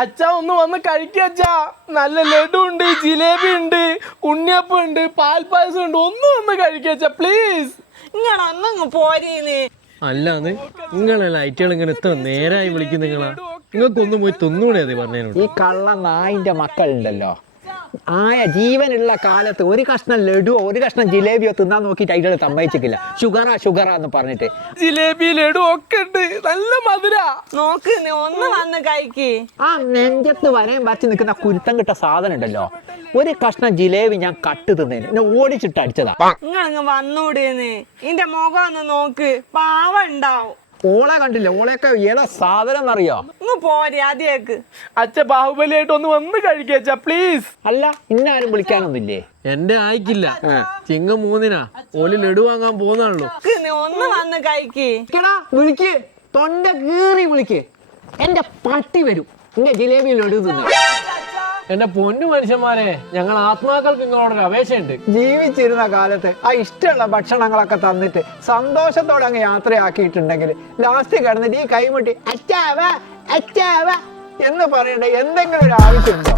അച്ഛാ ഒന്ന് വന്ന് കഴിക്കച്ചാ. നല്ല ലഡു ഉണ്ട്, ജിലേബി ഉണ്ട്, ഉണ്ണിയപ്പം ഉണ്ട്, പാൽപ്പായസം ഉണ്ട്. ഒന്ന് വന്ന് കഴിക്കച്ചാ പ്ലീസ്. ഇങ്ങനൊന്നങ്ങ് പോരീന്ന്. അല്ലാന്ന് നിങ്ങളല്ല ഐറ്റുകൾ ഇങ്ങനെ എത്ര നേരായി വിളിക്കും നിങ്ങളാ? നിങ്ങൾക്കൊന്നും പോയി തിന്നൂടെ അത് പറഞ്ഞതിനോട്? ഈ കള്ള നായിന്റെ മക്കളുണ്ടല്ലോ, ആയ ജീവനുള്ള കാലത്ത് ഒരു കഷ്ണം ലഡുവോ ഒരു കഷ്ണം ജിലേബിയോ തിന്നാൻ നോക്കിയിട്ട് അതികൾ സമ്മതിച്ചിട്ടില്ല. ഷുഗറാ എന്ന് പറഞ്ഞിട്ട്. ജിലേബി ലഡു ഒക്കെ ഉണ്ട്, നല്ല മധുര. നോക്ക് ഒന്ന് വന്ന് കഴിക്ക്. ആ നെഞ്ചത്ത് വരയും വരച്ച് നിൽക്കുന്ന കുരുത്തം കിട്ട സാധനം ഉണ്ടല്ലോ, ഒരു കഷ്ണം ജിലേബി ഞാൻ കട്ട് തിന്നേന് എന്നെ ഓടിച്ചിട്ട് അടിച്ചതാ. നിങ്ങളങ്ങ് വന്നൂടേന്ന്. ഇന്റെ മുഖം ഒന്ന് നോക്ക്, പാവ ഉണ്ടാവും. ഓളെ കണ്ടില്ല, ഓളെയൊക്കെ ഏതാ സാധനം എന്നറിയോ? ഇങ്ങ് പോരെ അതിലേക്ക്. അച്ഛ ബാഹുബലിയായിട്ട് ഒന്ന് വന്ന് കഴിക്കച്ചാ പ്ലീസ്. അല്ല ഇന്നാരും വിളിക്കാനൊന്നുമില്ലേ? എന്റെ ആയിക്കില്ല, ചിങ്ങം 3-നാ ഓല് ലഡു വാങ്ങാൻ പോകുന്നാണല്ലോ. ഒന്ന് വന്ന് കഴിക്ക്. വിളിക്ക്, തൊണ്ട കീറി വിളിക്ക്. എന്റെ പട്ടി വരും ഇങ്ങനെ ജിലേബി ലഡു തിന്നു. എന്റെ പൊന്നു മനുഷ്യന്മാരെ, ഞങ്ങൾ ആത്മാക്കൾക്ക് നിങ്ങളോടൊരു അപേക്ഷയുണ്ട്. ജീവിച്ചിരുന്ന കാലത്ത് ആ ഇഷ്ടമുള്ള ഭക്ഷണങ്ങളൊക്കെ തന്നിട്ട് സന്തോഷത്തോടെ അങ്ങ് യാത്രയാക്കിയിട്ടുണ്ടെങ്കിൽ ലാസ്റ്റ് കിടന്നിട്ട് ഈ കൈമുട്ടി അച്ചാവ എന്ന് പറയണ്ടേ എന്തെങ്കിലും ഒരു ആവശ്യമുണ്ടോ?